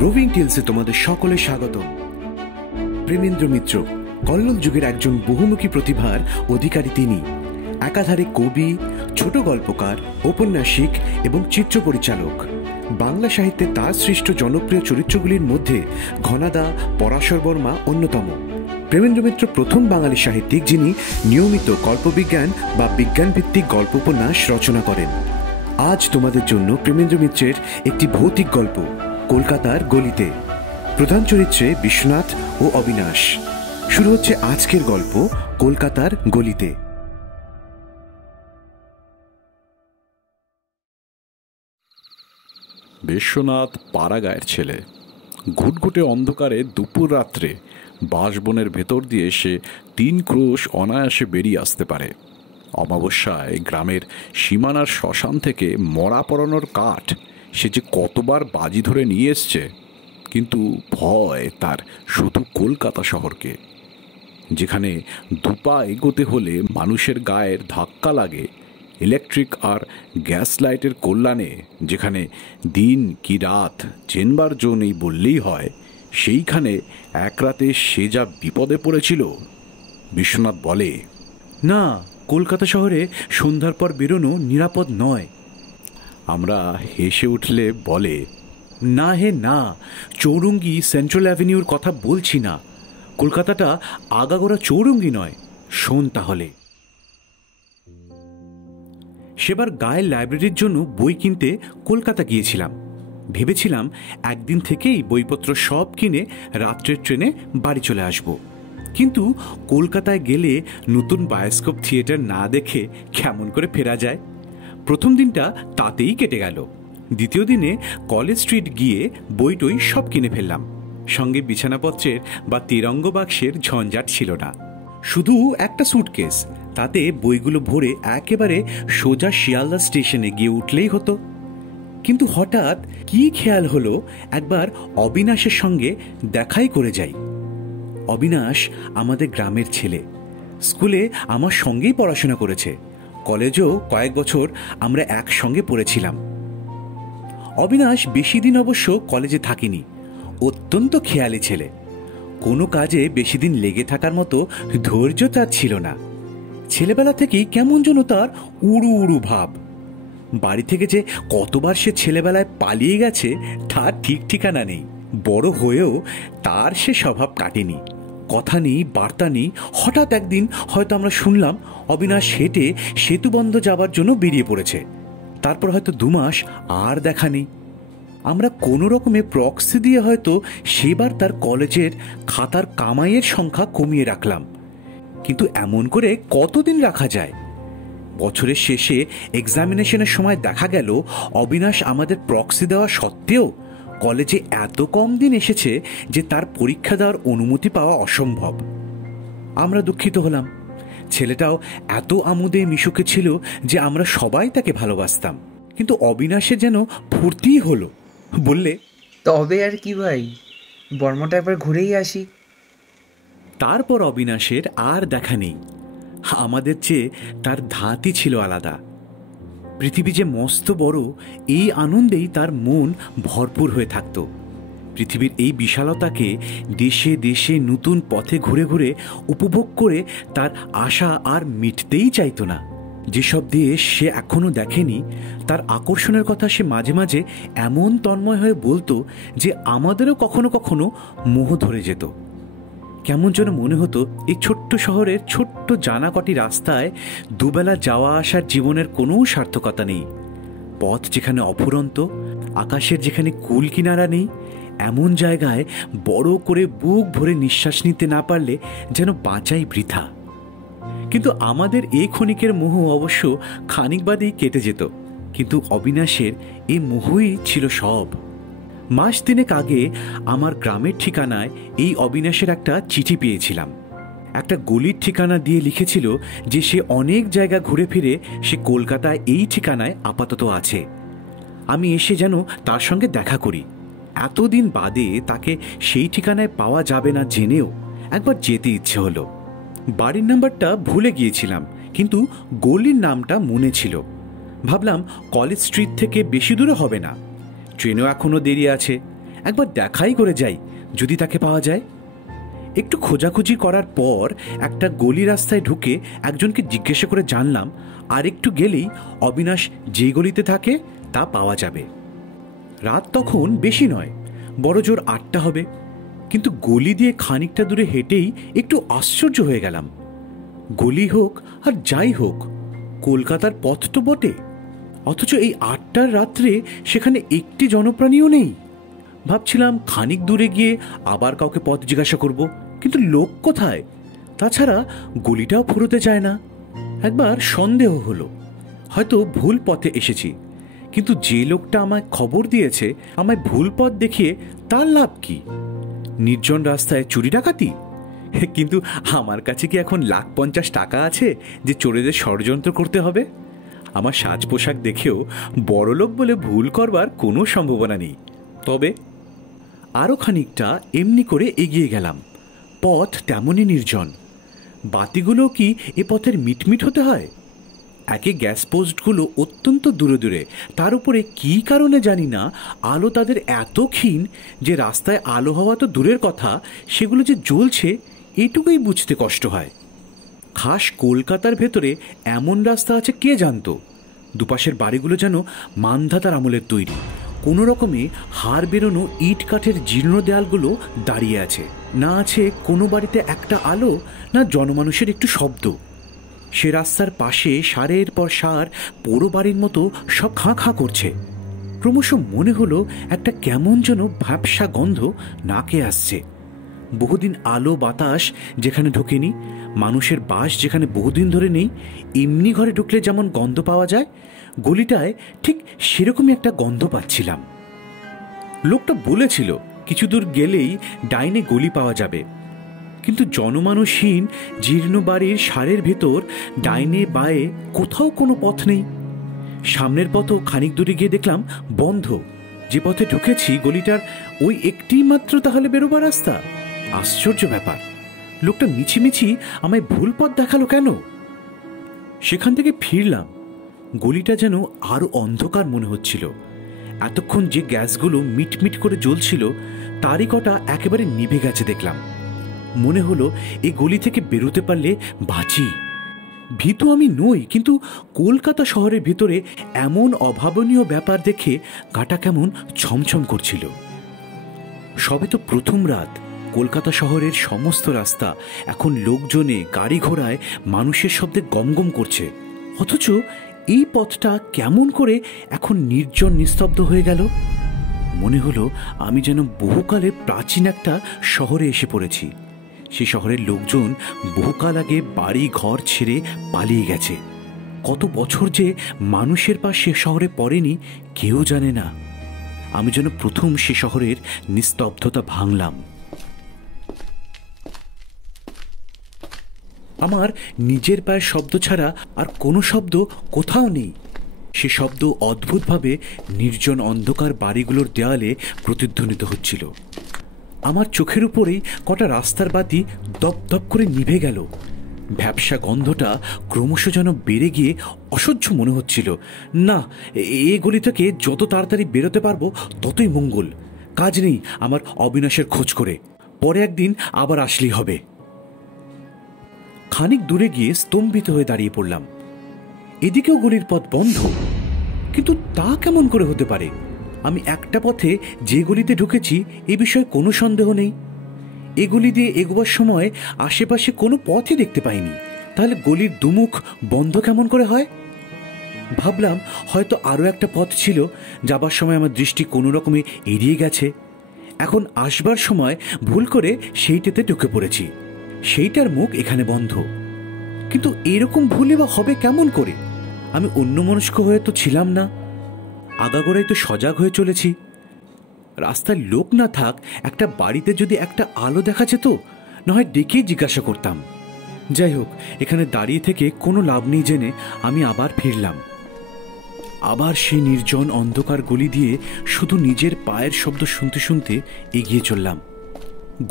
Roving টেলসে তোমাদের সকলে স্বাগত। প্রেমেন্দ্র মিত্র কল্লোল যুগের একজন বহুমুখী প্রতিভার অধিকারী। তিনি একাধারে কবি, ছোট গল্পকার, ঔপন্যাসিক এবং চিত্র পরিচালক। বাংলা সাহিত্যে তার সৃষ্ট জনপ্রিয় চরিত্রগুলির মধ্যে ঘনাদা, পরাশর বর্মা অন্যতম। প্রেমেন্দ্র মিত্র প্রথম বাঙালি সাহিত্যিক যিনি নিয়মিত কল্পবিজ্ঞান বা বিজ্ঞানভিত্তিক গল্প উপন্যাস রচনা করেন। আজ তোমাদের জন্য প্রেমেন্দ্র মিত্রের একটি ভৌতিক গল্প, কলকাতার গলিতে। প্রধান চরিত্রে বিশ্বনাথ ও অবিনাশ। শুরু হচ্ছে আজকের গল্প, কলকাতার গলিতে। বিশ্বনাথ পাড়াগাঁয়ের ছেলে। ঘুটঘুটে অন্ধকারে দুপুর রাত্রে বাঁশবনের ভেতর দিয়ে সে 3 ক্রোশ অনায়াসে বেরিয়ে আসতে পারে। অমাবস্যায় গ্রামের সীমানার শ্মশান থেকে মরা পড়ানোর কাঠ সে যে কতবার বাজি ধরে নিয়ে এসছে, কিন্তু ভয় তার শুধু কলকাতা শহরকে, যেখানে দুপা এগোতে হলে মানুষের গায়ের ধাক্কা লাগে ইলেকট্রিক আর গ্যাস লাইটের কল্যাণে, যেখানে দিন কি রাত চেনবার জো নেই বললেই হয়। সেইখানে এক রাতে সে যা বিপদে পড়েছিল। বিশ্বনাথ বলে, না, কলকাতা শহরে সন্ধ্যার পর বেরোনো নিরাপদ নয়। আমরা হেসে উঠলে বলে, না হে না, চৌরঙ্গি সেন্ট্রাল অ্যাভিনিউর কথা বলছি না। কলকাতাটা আগাগোড়া চৌরঙ্গি নয়। শোন তাহলে। সেবার গায়ের লাইব্রেরির জন্য বই কিনতে কলকাতা গিয়েছিলাম। ভেবেছিলাম একদিন থেকেই বইপত্র সব কিনে রাত্রের ট্রেনে বাড়ি চলে আসব। কিন্তু কলকাতায় গেলে নতুন বায়োস্কোপ থিয়েটার না দেখে কেমন করে ফেরা যায়। প্রথম দিনটা তাতেই কেটে গেল। দ্বিতীয় দিনে কলেজ স্ট্রিট গিয়ে বইটই সব কিনে ফেললাম। সঙ্গে বিছানাপত্রের বা তিরঙ্গ বাক্সের ঝঞ্ঝাট ছিল না, শুধু একটা সুটকেস। তাতে বইগুলো ভরে একেবারে সোজা শিয়ালদা স্টেশনে গিয়ে উঠলেই হতো। কিন্তু হঠাৎ কি খেয়াল হলো, একবার অবিনাশের সঙ্গে দেখাই করে যাই। অবিনাশ আমাদের গ্রামের ছেলে। স্কুলে আমার সঙ্গেই পড়াশোনা করেছে। কলেজেও কয়েক বছর আমরা একসঙ্গে পড়েছিলাম। অবিনাশ বেশি দিন অবশ্য কলেজে থাকেনি। অত্যন্ত খেয়ালি ছেলে। কোনো কাজে বেশি দিন লেগে থাকার মতো ধৈর্য তার ছিল না। ছেলেবেলা থেকেই কেমন যেন তার উড়ু উড়ু ভাব। বাড়ি থেকে যে কতবার সে ছেলেবেলায় পালিয়ে গেছে তার ঠিক ঠিকানা নেই। বড় হয়েও তার সে স্বভাব কাটেনি। কথা নেই, বার্তা নেই। হঠাৎ একদিন হয়তো আমরা শুনলাম অবিনাশ হেঁটে সেতুবন্ধ যাবার জন্য বেরিয়ে পড়েছে। তারপর হয়তো 2 মাস আর দেখা নেই। আমরা কোনো রকমে প্রক্সি দিয়ে হয়তো সেবার তার কলেজের খাতার কামাইয়ের সংখ্যা কমিয়ে রাখলাম। কিন্তু এমন করে কতদিন রাখা যায়? বছরের শেষে এক্সামিনেশনের সময় দেখা গেল অবিনাশ আমাদের প্রক্সি দেওয়া সত্ত্বেও কলেজে এত কম দিন এসেছে যে তার পরীক্ষা দেওয়ার অনুমতি পাওয়া অসম্ভব। আমরা দুঃখিত হলাম। ছেলেটাও এত আমোদে মিশুকে ছিল যে আমরা সবাই তাকে ভালোবাসতাম। কিন্তু অবিনাশে যেন ফুর্তিই হলো। বললে, তবে আর কি ভাই, বর্মটা একবার ঘুরেই আসি। তারপর অবিনাশের আর দেখা নেই। আমাদের চেয়ে তার ধাতই ছিল আলাদা। পৃথিবী যে মস্ত বড়, এই আনন্দেই তার মন ভরপুর হয়ে থাকত। পৃথিবীর এই বিশালতাকে দেশে দেশে নতুন পথে ঘুরে ঘুরে উপভোগ করে তার আশা আর মিটতেই চাইত না। যেসব দেশ সে এখনো দেখেনি, তার আকর্ষণের কথা সে মাঝে মাঝে এমন তন্ময় হয়ে বলতো যে আমাদেরও কখনো কখনো মোহ ধরে যেত। কেমন যেন মনে হতো এই ছোট্ট শহরের ছোট্ট জানা কটি রাস্তায় দুবেলা যাওয়া আসার জীবনের কোনো সার্থকতা নেই। পথ যেখানে অফুরন্ত, আকাশের যেখানে কুল কিনারা নেই, এমন জায়গায় বড় করে বুক ভরে নিঃশ্বাস নিতে না পারলে যেন বাঁচাই বৃথা। কিন্তু আমাদের এই ক্ষণিকের মোহ অবশ্য খানিক বাদেই কেটে যেত। কিন্তু অবিনাশের এই মোহই ছিল সব। মাস 3 আগে আমার গ্রামের ঠিকানায় এই অবিনাশের একটা চিঠি পেয়েছিলাম। একটা গলির ঠিকানা দিয়ে লিখেছিল যে সে অনেক জায়গা ঘুরে ফিরে সে কলকাতায় এই ঠিকানায় আপাতত আছে। আমি এসে যেন তার সঙ্গে দেখা করি। এতদিন বাদে তাকে সেই ঠিকানায় পাওয়া যাবে না জেনেও একবার যেতে ইচ্ছে হলো। বাড়ির নাম্বারটা ভুলে গিয়েছিলাম, কিন্তু গলির নামটা মনে ছিল। ভাবলাম কলেজ স্ট্রিট থেকে বেশি দূরে হবে না। ট্রেনও এখনো দেরি আছে। একবার দেখাই করে যাই, যদি তাকে পাওয়া যায়। একটু খোঁজাখুঁজি করার পর একটা গলি রাস্তায় ঢুকে একজনকে জিজ্ঞাসা করে জানলাম আর একটু গেলেই অবিনাশ যে গলিতে থাকে তা পাওয়া যাবে। রাত তখন বেশি নয়, বড় জোর 8টা হবে। কিন্তু গলি দিয়ে খানিকটা দূরে হেঁটেই একটু আশ্চর্য হয়ে গেলাম। গলি হোক আর যাই হোক, কলকাতার পথ তো বটে, অথচ এই 8টার রাত্রে সেখানে একটি জনপ্রাণীও নেই। ভাবছিলাম খানিক দূরে গিয়ে আবার কাউকে পথ জিজ্ঞাসা করব, কিন্তু লোক কোথায়? তাছাড়া গলিটাও ফুরোতে চায় না। একবার সন্দেহ হলো হয়তো ভুল পথে এসেছি, কিন্তু যে লোকটা আমায় খবর দিয়েছে আমায় ভুল পথ দেখিয়ে তার লাভ কি? নির্জন রাস্তায় চুরি ডাকাতি? কিন্তু আমার কাছে কি এখন 1,50,000 টাকা আছে যে চোরেদের ষড়যন্ত্র করতে হবে? আমার সাজ পোশাক দেখেও বড়লোক বলে ভুল করবার কোনো সম্ভাবনা নেই। তবে আরও খানিকটা এমনি করে এগিয়ে গেলাম। পথ তেমনই নির্জন। বাতিগুলো কি এ পথের মিটমিট হতে হয়? একে গ্যাস পোস্টগুলো অত্যন্ত দূরে দূরে, তার উপরে কী কারণে জানি না আলো তাদের এত ক্ষীণ যে রাস্তায় আলো হওয়া তো দূরের কথা, সেগুলো যে জ্বলছে এটুকুই বুঝতে কষ্ট হয়। খাস কলকাতার ভেতরে এমন রাস্তা আছে কে জানতো? দুপাশের বাড়িগুলো যেন মান্ধাতার আমলের তৈরি। কোনো রকমে হাড় বেরোনো ইট কাঠের জীর্ণ দেয়ালগুলো দাঁড়িয়ে আছে। না আছে কোনো বাড়িতে একটা আলো, না জনমানুষের একটু শব্দ। সে রাস্তার পাশে সারের পর সার পোড়ো বাড়ির মতো সব খাঁ খাঁ করছে। ক্রমশ মনে হলো একটা কেমন যেন ভ্যাপসা গন্ধ নাকে আসছে। বহুদিন আলো বাতাস যেখানে ঢোকেনি, মানুষের বাস যেখানে বহুদিন ধরে নেই, এমনি ঘরে ঢুকলে যেমন গন্ধ পাওয়া যায়, গলিটায় ঠিক সেরকমই একটা গন্ধ পাচ্ছিলাম। লোকটা বলেছিল কিছু দূর গেলেই ডাইনে গলি পাওয়া যাবে, কিন্তু জনমানুষহীন জীর্ণ বাড়ির সারের ভেতর ডাইনে বায়ে কোথাও কোনো পথ নেই। সামনের পথও খানিক দূরে গিয়ে দেখলাম বন্ধ। যে পথে ঢুকেছি গলিটার ওই একটি মাত্র তাহলে বেরোবার রাস্তা। আশ্চর্য ব্যাপার, লোকটা মিছিমিছি আমায় ভুল পথ দেখালো কেন? সেখান থেকে ফিরলাম। গলিটা যেন আরো অন্ধকার মনে হচ্ছিল। এতক্ষণ যে গ্যাসগুলো মিটমিট করে জ্বলছিল তারই কটা একেবারে নিভে গেছে দেখলাম। মনে হলো এই গলি থেকে বেরোতে পারলে বাঁচি। ভীতু আমি নই, কিন্তু কলকাতা শহরের ভেতরে এমন অভাবনীয় ব্যাপার দেখে গাটা কেমন ছমছম করছিল। সবে তো প্রথম রাত। কলকাতা শহরের সমস্ত রাস্তা এখন লোকজনে, গাড়ি ঘোড়ায়, মানুষের শব্দে গমগম করছে, অথচ এই পথটা কেমন করে এখন নির্জন নিস্তব্ধ হয়ে গেল। মনে হলো আমি যেন বহুকালে প্রাচীন একটা শহরে এসে পড়েছি। সে শহরের লোকজন বহুকাল আগে বাড়ি ঘর ছেড়ে পালিয়ে গেছে। কত বছর যে মানুষের পা সে শহরে পড়েনি কেউ জানে না। আমি যেন প্রথম সে শহরের নিস্তব্ধতা ভাঙলাম। আমার নিজের পায়ের শব্দ ছাড়া আর কোনো শব্দ কোথাও নেই। সে শব্দ অদ্ভুতভাবে নির্জন অন্ধকার বাড়িগুলোর দেয়ালে প্রতিধ্বনিত হচ্ছিল। আমার চোখের উপরেই কটা রাস্তার বাতি দপদপ করে নিভে গেল। ভ্যাপসা গন্ধটা ক্রমশ যেন বেড়ে গিয়ে অসহ্য মনে হচ্ছিল। না, এই গলি থেকে যত তাড়াতাড়ি বেরোতে পারবো ততই মঙ্গল। কাজ নেই আমার অবিনাশের খোঁজ করে, পরে একদিন আবার আসলেই হবে। খানিক দূরে গিয়ে স্তম্ভিত হয়ে দাঁড়িয়ে পড়লাম। এদিকেও গলির পথ বন্ধ, কিন্তু তা কেমন করে হতে পারে? আমি একটা পথে যে গলিতে ঢুকেছি এ বিষয়ে কোনো সন্দেহ নেই। এ গলি দিয়ে এগোবার সময় আশেপাশে কোনো পথই দেখতে পাইনি, তাহলে গলির দুমুখ বন্ধ কেমন করে হয়? ভাবলাম হয়তো আরও একটা পথ ছিল, যাবার সময় আমার দৃষ্টি কোনো রকমে এড়িয়ে গেছে। এখন আসবার সময় ভুল করে সেইটাতে ঢুকে পড়েছি। সেইটার মুখ এখানে বন্ধ, কিন্তু এরকম ভুলই বা হবে কেমন করে? আমি অন্যমনস্ক হয়ে তো ছিলাম না, আগাগোড়াই তো সজাগ হয়ে চলেছি। রাস্তায় লোক না থাক, একটা বাড়িতে যদি একটা আলো দেখা যেত, না হয় ডেকেই জিজ্ঞাসা করতাম। যাই হোক, এখানে দাঁড়িয়ে থেকে কোনো লাভ নেই জেনে আমি আবার ফিরলাম। আবার সেই নির্জন অন্ধকার গলি দিয়ে শুধু নিজের পায়ের শব্দ শুনতে শুনতে এগিয়ে চললাম।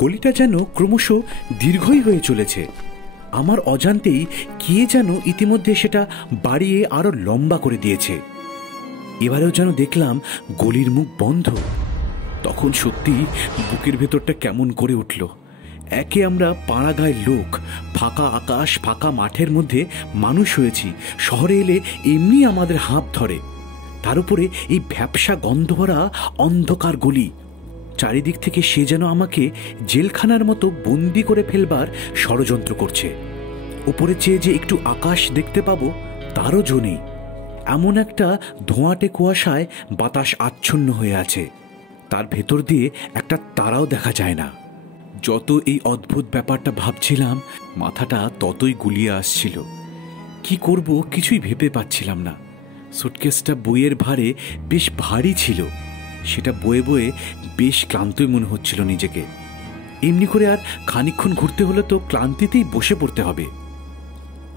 গলিটা যেন ক্রমশ দীর্ঘই হয়ে চলেছে। আমার অজান্তেই কে যেন ইতিমধ্যে সেটা বাড়িয়ে আরো লম্বা করে দিয়েছে। এবারেও যেন দেখলাম গলির মুখ বন্ধ। তখন সত্যি বুকের ভেতরটা কেমন করে উঠল। একে আমরা পাড়া গায়ের লোক, ফাঁকা আকাশ ফাঁকা মাঠের মধ্যে মানুষ হয়েছি, শহরে এলে এমনি আমাদের হাঁপ ধরে। তার উপরে এই ভ্যাপসা গন্ধভরা অন্ধকার গলি, চারিদিক থেকে সে যেন আমাকে জেলখানার মতো বন্দি করে ফেলবার ষড়যন্ত্র করছে। উপরে চেয়ে যে একটু আকাশ দেখতে পাবো তারও জো নেই। এমন একটা ধোঁয়াটে কুয়াশায় বাতাস আচ্ছন্ন হয়ে আছে, তার ভেতর দিয়ে একটা তারাও দেখা যায় না। যত এই অদ্ভুত ব্যাপারটা ভাবছিলাম মাথাটা ততই গুলিয়ে আসছিল। কি করব কিছুই ভেবে পাচ্ছিলাম না। সুটকেসটা বইয়ের ভারে বেশ ভারী ছিল, সেটা বয়ে বয়ে বেশ ক্লান্তই মনে হচ্ছিল নিজেকে। এমনি করে আর খানিকক্ষণ ঘুরতে হলে তো ক্লান্তিতেই বসে পড়তে হবে।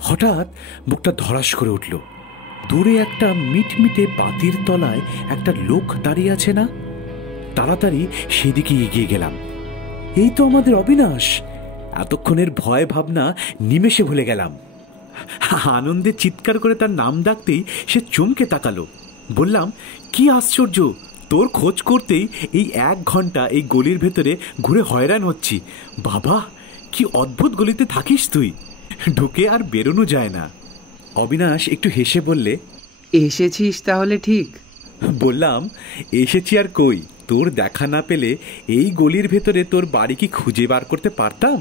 হঠাৎ বুকটা ধড়াস করে উঠল। দূরে একটা মিটমিটে বাতির তলায় একটা লোক দাঁড়িয়ে আছে না? তাড়াতাড়ি সেদিকে এগিয়ে গেলাম। এই তো আমাদের অবিনাশ। এতক্ষণের ভয় ভাবনা নিমেষে ভুলে গেলাম। আনন্দে চিৎকার করে তার নাম ডাকতেই সে চমকে তাকালো। বললাম, কি আশ্চর্য, তোর খোঁজ করতেই এই 1 ঘন্টা এই গলির ভেতরে ঘুরে হয়রান হচ্ছি। বাবা, কি অদ্ভুত গলিতে থাকিস তুই, ঢুকে আর বেরোনো যায় না। অবিনাশ একটু হেসে বললে, এসেছিস তাহলে ঠিক। বললাম, এসেছি আর কই, তোর দেখা না পেলে এই গলির ভেতরে তোর বাড়ি কি খুঁজে বার করতে পারতাম?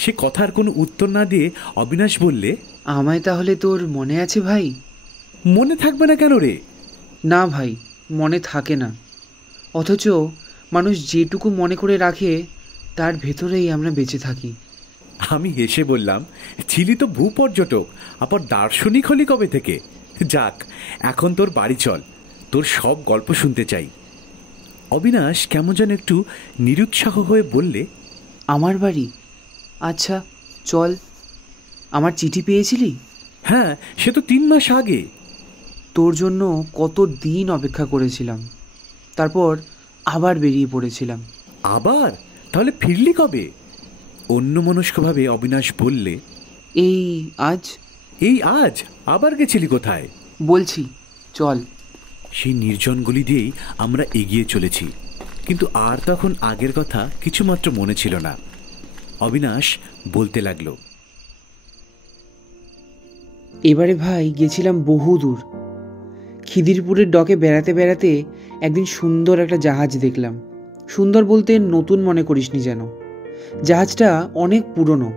সে কথার কোনো উত্তর না দিয়ে অবিনাশ বললে, আমায় তাহলে তোর মনে আছে ভাই? মনে থাকবে না কেন রে? না ভাই, মনে থাকে না। অথচ মানুষ যেটুকু মনে করে রাখে তার ভেতরেই আমরা বেঁচে থাকি। আমি হেসে বললাম, ছিলি তো ভূপর্যটক, আবার দার্শনিক হলি কবে থেকে? যাক, এখন তোর বাড়ি চল, তোর সব গল্প শুনতে চাই। অবিনাশ কেমন যেন একটু নিরুৎসাহ হয়ে বললে, আমার বাড়ি? আচ্ছা চল। আমার চিঠি পেয়েছিলি? হ্যাঁ, সে তো 3 মাস আগে। তোর জন্য কত দিন অপেক্ষা করেছিলাম, তারপর আবার বেরিয়ে পড়েছিলাম। আবার? তাহলে ফিরলি কবে? অন্যমনস্কভাবে অবিনাশ বললে, এই আজ। এই আজ? আবার গেছিলি কোথায়? বলছি চল। সেই নির্জন গলি দিয়েই আমরা এগিয়ে চলেছি, কিন্তু আর তখন আগের কথা কিছুমাত্র মনে ছিল না। অবিনাশ বলতে লাগলো, এবারে ভাই গেছিলাম বহু দূর। খিদিরপুরের ডকে বেড়াতে বেড়াতে একদিন সুন্দর একটা জাহাজ দেখলাম। সুন্দর বলতে নতুন মনে করিসনি যেন। জাহাজটা অনেক পুরনো,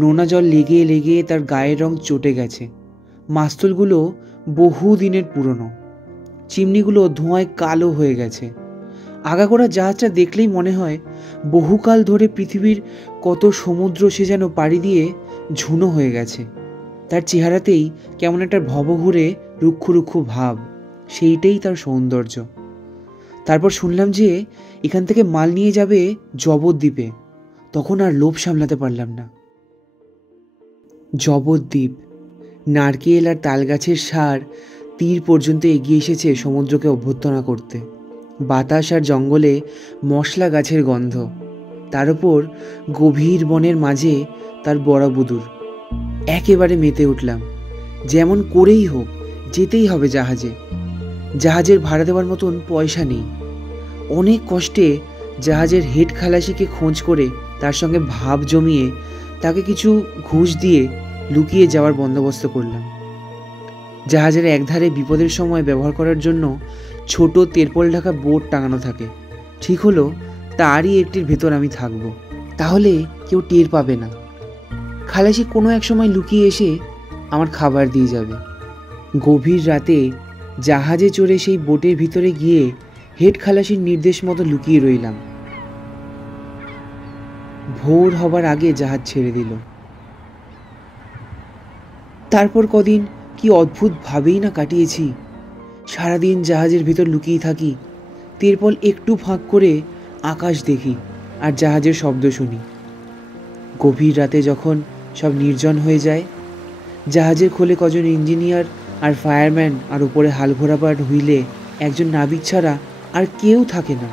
নোনা জল লেগে লেগে তার গায়ের রং চটে গেছে। মাস্তুলগুলো বহু দিনের পুরনো, চিমনিগুলো ধোঁয়ায় কালো হয়ে গেছে। আগাগোড়া জাহাজটা দেখলেই মনে হয় বহুকাল ধরে পৃথিবীর কত সমুদ্র সে যেন পাড়ি দিয়ে ঝুনো হয়ে গেছে। তার চেহারাতেই কেমন একটা ভবঘুরে রুক্ষ রুক্ষ ভাব, সেইটাই তার সৌন্দর্য। তারপর শুনলাম যে এখান থেকে মাল নিয়ে যাবে জবদ্বীপে। তখন আর লোভ সামলাতে পারলাম না। জবদ্বীপ, নারকেল আর তাল গাছের সার তীর পর্যন্ত এগিয়ে এসেছে সমুদ্রকে অভ্যর্থনা করতে। বাতাস আর জঙ্গলে মশলা গাছের গন্ধ, তার উপর গভীর বনের মাঝে তার বড়বুদুর। একেবারে মেতে উঠলাম। যেমন করেই হোক যেতেই হবে জাহাজে। জাহাজের ভাড়া দেওয়ার মতন পয়সা নেই। অনেক কষ্টে জাহাজের হেড খালাসিকে খোঁজ করে তার সঙ্গে ভাব জমিয়ে তাকে কিছু ঘুষ দিয়ে লুকিয়ে যাওয়ার বন্দোবস্ত করলাম। জাহাজের একধারে বিপদের সময় ব্যবহার করার জন্য ছোট তেরপল ঢাকা বোট টাঙানো থাকে। ঠিক হলো তারই একটির ভেতর আমি থাকবো, তাহলে কেউ টের পাবে না। খালাসি কোনো এক সময় লুকিয়ে এসে আমার খাবার দিয়ে যাবে। গভীর রাতে জাহাজে চড়ে সেই বোটের ভিতরে গিয়ে হেড খালাসির নির্দেশ মতো লুকিয়ে রইলাম। ভোর হবার আগে জাহাজ ছেড়ে দিল। তারপর কদিন কি অদ্ভুতভাবেই না কাটিয়েছি। সারাদিন জাহাজের ভেতর লুকিয়ে থাকি, তেরপল একটু ফাঁক করে আকাশ দেখি আর জাহাজের শব্দ শুনি। গভীর রাতে যখন সব নির্জন হয়ে যায়, জাহাজের খোলে কজন ইঞ্জিনিয়ার আর ফায়ারম্যান আর উপরে হাল ঘোরাবার হুইলে একজন নাবিক ছাড়া আর কেউ থাকে না,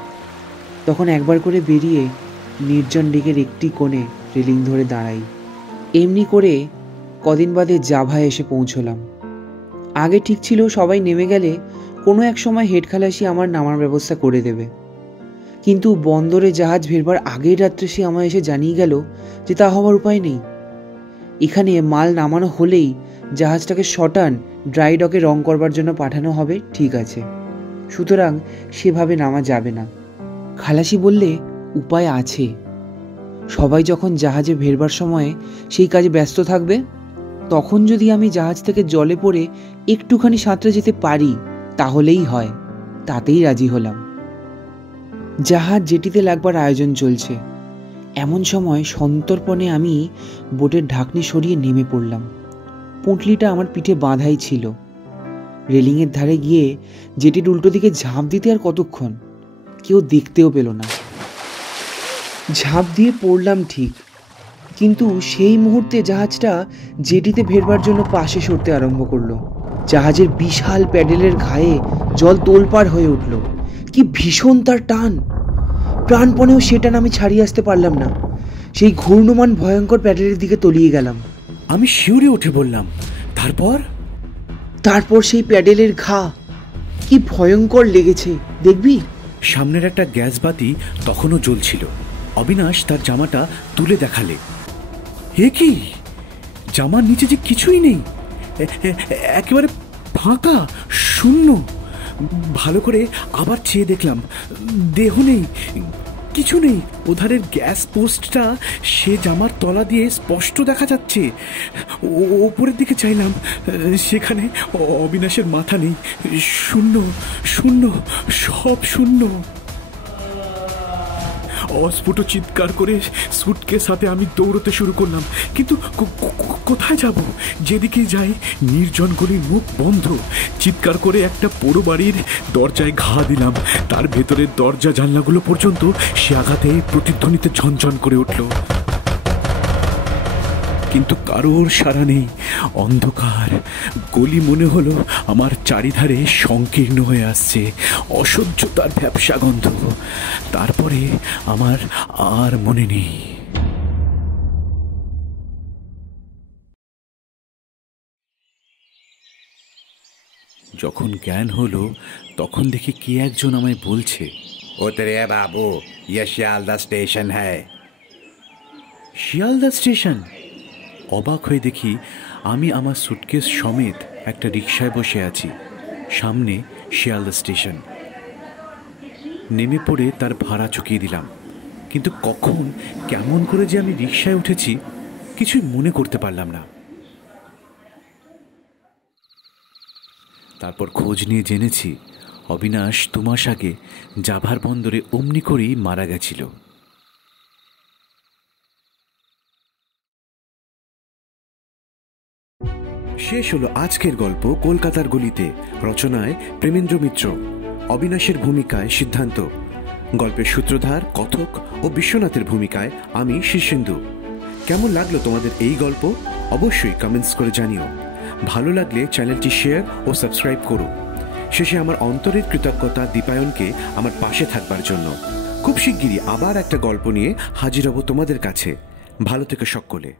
তখন একবার করে বেরিয়ে নির্জন ডেকের একটি কোণে রেলিং ধরে দাঁড়াই। এমনি করে কদিন বাদে জাভায় এসে পৌঁছলাম। আগে ঠিক ছিল সবাই নেমে গেলে কোনো এক সময় হেড খালাসি আমার নামার ব্যবস্থা করে দেবে। কিন্তু বন্দরে জাহাজ ফেরবার আগের রাত্রে সে আমায় এসে জানিয়ে গেল যে তা হওয়ার উপায় নেই। এখানে মাল নামানো হলেই জাহাজটাকে শটান ড্রাই ডকে রং করবার জন্য পাঠানো হবে, ঠিক আছে, সুতরাং সেভাবে নামা যাবে না। খালাসি বললে, উপায় আছে। সবাই যখন জাহাজে ফেরবার সময় সেই কাজে ব্যস্ত থাকবে, তখন যদি আমি জাহাজ থেকে জলে পড়ে একটুখানি সাঁতরে যেতে পারি তাহলেই হয়। তাতেই রাজি হলাম। জাহাজ জেটিতে লাগবার আয়োজন চলছে। এমন সময় সন্তর্পণে আমি বোটের ঢাকনি সরিয়ে নেমে পড়লাম। পুঁটলিটা আমার পিঠে বাঁধাই ছিল। রেলিংয়ের ধারে গিয়ে জেটির উল্টো দিকে ঝাঁপ দিতে আর কতক্ষণ, কেউ দেখতেও পেল না। ঝাঁপ দিয়ে পড়লাম ঠিক, কিন্তু সেই মুহূর্তে জাহাজটা জেটিতে ফেরবার জন্য পাশে সরতে আরম্ভ করলো। জাহাজের বিশাল প্যাডেলের ঘায়ে জল তোলপাড় হয়ে উঠল। কি ভীষণ তার টান! প্রাণপণেও সে টান আমি ছাড়িয়ে আসতে পারলাম না। সেই ঘূর্ণমান ভয়ঙ্কর প্যাডেলের দিকে তলিয়ে গেলাম। আমি শিউরে উঠে বললাম, তারপর সেই প্যাডেলের ঘা কি ভয়ঙ্কর লেগেছে দেখবি। সামনের একটা গ্যাস বাতি তখনও জ্বলছিল। অবিনাশ তার জামাটা তুলে দেখালে। এ কি, জামার নিচে যে কিছুই নেই, একেবারে ফাঁকা, শূন্য। ভালো করে আবার চেয়ে দেখলাম, দেহ নেই, কিছু নেই। ওধারের গ্যাস পোস্টটা সে জামার তলা দিয়ে স্পষ্ট দেখা যাচ্ছে। ওপরের দিকে চাইলাম, সেখানে অবিনাশের মাথা নেই, শূন্য, শূন্য, সব শূন্য। অস্ফুট চিৎকার করে সুটকেস হাতে আমি দৌড়তে শুরু করলাম, কিন্তু কোথায় যাব? যেদিকে যাই নির্জন গলির মুখ বন্ধ। চিৎকার করে একটা পোড়ো বাড়ির দরজায় ঘা দিলাম। তার ভেতরের দরজা জানলাগুলো পর্যন্ত সে আঘাতে প্রতিধ্বনিতে ঝনঝন করে উঠল, কিন্তু কারোর সাড়া নেই। অন্ধকার গলি মনে হলো আমার চারিধারে সংকীর্ণ হয়ে আসছে, অসহ্য তার ভ্যাপসা গন্ধ। তারপরে আমার আর মনে নেই। যখন জ্ঞান হলো তখন দেখি কে একজন আমায় বলছে, उतरे बाबू, ये शियालदा स्टेशन है। শিয়ালদা স্টেশন? অবাক হয়ে দেখি আমি আমার সুটকেস সমেত একটা রিকশায় বসে আছি। সামনে শিয়ালদা স্টেশন। নেমে পড়ে তার ভাড়া চুকিয়ে দিলাম, কিন্তু কখন কেমন করে যে আমি রিকশায় উঠেছি কিছুই মনে করতে পারলাম না। তারপর খোঁজ নিয়ে জেনেছি অবিনাশ 2 মাস আগে জাভার বন্দরে অমনি করেই মারা গেছিল। শেষ হলো আজকের গল্প কলকাতার গলিতে। রচনায় প্রেমেন্দ্র মিত্র, অবিনাশের ভূমিকায় সিদ্ধান্ত, গল্পের সূত্রধার কথক ও বিশ্বনাথের ভূমিকায় আমি শীর্ষেন্দু। কেমন লাগলো তোমাদের এই গল্প অবশ্যই কমেন্টস করে জানিও। ভালো লাগলে চ্যানেলটি শেয়ার ও সাবস্ক্রাইব করো। শেষে আমার অন্তরের কৃতজ্ঞতা দীপায়নকে আমার পাশে থাকবার জন্য। খুব শিগগিরই আবার একটা গল্প নিয়ে হাজির হব তোমাদের কাছে। ভালো থেকো সকলে।